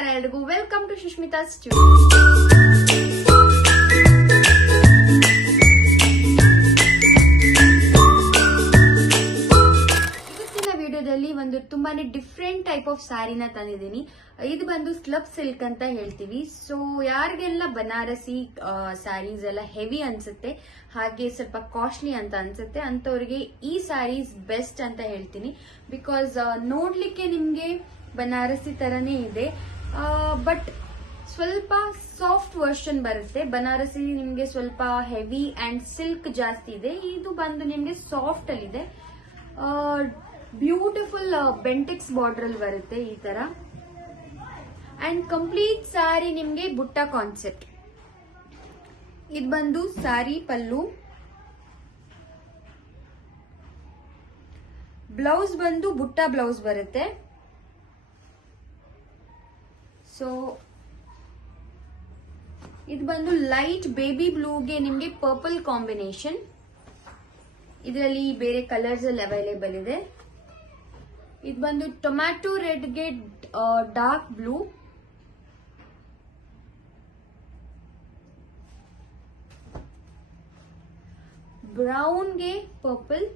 ನಮಸ್ಕಾರ ಎಲ್ರಿಗೂ, welcome to Sushmita studio. ಇವತ್ತಿನ ವಿಡಿಯೋದಲ್ಲಿ ಒಂದು ತುಂಬಾನೇ ಡಿಫ್ರೆಂಟ್ ಟೈಪ್ ಆಫ್ ಸ್ಯಾರಿನ ತಂದಿದ್ದೀನಿ. ಇದು ಬಂದು ಸ್ಲಬ್ ಸಿಲ್ಕ್ ಅಂತ ಹೇಳ್ತೀವಿ. ಸೊ ಯಾರಿಗೆಲ್ಲ ಬನಾರಸಿ ಸ್ಯಾರೀಸ್ ಎಲ್ಲ ಹೆವಿ ಅನ್ಸುತ್ತೆ, ಹಾಗೆ ಸ್ವಲ್ಪ ಕಾಸ್ಟ್ಲಿ ಅಂತ ಅನ್ಸುತ್ತೆ, ಅಂತವ್ರಿಗೆ ಈ ಸ್ಯಾರೀಸ್ ಬೆಸ್ಟ್ ಅಂತ ಹೇಳ್ತೀನಿ. ಬಿಕಾಸ್ ನೋಡ್ಲಿಕ್ಕೆ ನಿಮ್ಗೆ ಬನಾರಸಿ ತರನೇ ಇದೆ, ಬಟ್ ಸ್ವಲ್ಪ ಸಾಫ್ಟ್ ವರ್ಷನ್ ಬರುತ್ತೆ. ಬನಾರಸಿ ನಿಮ್ಗೆ ಸ್ವಲ್ಪ ಹೆವಿ ಅಂಡ್ ಸಿಲ್ಕ್ ಜಾಸ್ತಿ ಇದೆ, ಇದು ಬಂದು ನಿಮ್ಗೆ ಸಾಫ್ಟ್ ಅಲ್ಲಿ ಇದೆ. ಬ್ಯೂಟಿಫುಲ್ ಬೆಂಟೆಕ್ಸ್ ಬಾರ್ಡರ್ ಅಲ್ಲಿ ಬರುತ್ತೆ ಈ ತರ. ಅಂಡ್ ಕಂಪ್ಲೀಟ್ ಸ್ಯಾರಿ ನಿಮ್ಗೆ ಬುಟ್ಟ ಕಾನ್ಸೆಪ್ಟ್. ಇದು ಬಂದು ಸ್ಯಾರಿ ಪಲ್ಲು. ಬ್ಲೌಸ್ ಬಂದು ಬುಟ್ಟ ಬ್ಲೌಸ್ ಬರುತ್ತೆ. ಸೊ ಇದು ಬಂದು ಲೈಟ್ ಬೇಬಿ ಬ್ಲೂಗೆ ನಿಮ್ಗೆ ಪರ್ಪಲ್ ಕಾಂಬಿನೇಷನ್. ಇದರಲ್ಲಿ ಬೇರೆ ಕಲರ್ಸ್ ಅಲ್ಲಿ ಅವೈಲೇಬಲ್ ಇದೆ. ಇದು ಬಂದು ಟೊಮ್ಯಾಟೊ ರೆಡ್ಗೆ ಡಾರ್ಕ್ ಬ್ಲೂ. ಬ್ರೌನ್ಗೆ ಪರ್ಪಲ್.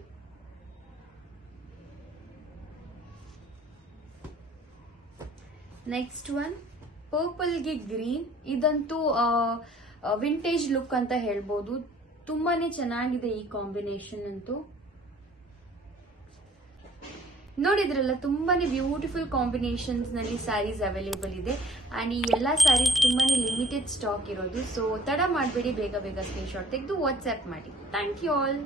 ನೆಕ್ಸ್ಟ್ ಒನ್ ಪರ್ಪಲ್ಗೆ ಗ್ರೀನ್. ಇದಂತೂ ವಿಂಟೇಜ್ ಲುಕ್ ಅಂತ ಹೇಳ್ಬೋದು, ತುಂಬಾನೇ ಚೆನ್ನಾಗಿದೆ ಈ ಕಾಂಬಿನೇಷನ್ ಅಂತೂ. ನೋಡಿದ್ರಲ್ಲ, ತುಂಬಾನೇ ಬ್ಯೂಟಿಫುಲ್ ಕಾಂಬಿನೇಷನ್ಸ್ ನಲ್ಲಿ ಸ್ಯಾರೀಸ್ ಅವೈಲೇಬಲ್ ಇದೆ. ಅಂಡ್ ಈ ಎಲ್ಲಾ ಸ್ಯಾರೀಸ್ ತುಂಬಾನೇ ಲಿಮಿಟೆಡ್ ಸ್ಟಾಕ್ ಇರೋದು. ಸೊ ತಡ ಮಾಡಬೇಡಿ, ಬೇಗ ಬೇಗ ಸ್ಕ್ರೀನ್ ಶಾಟ್ ತೆಗೆದು ವಾಟ್ಸ್ಆಪ್ ಮಾಡಿ. Thank you all.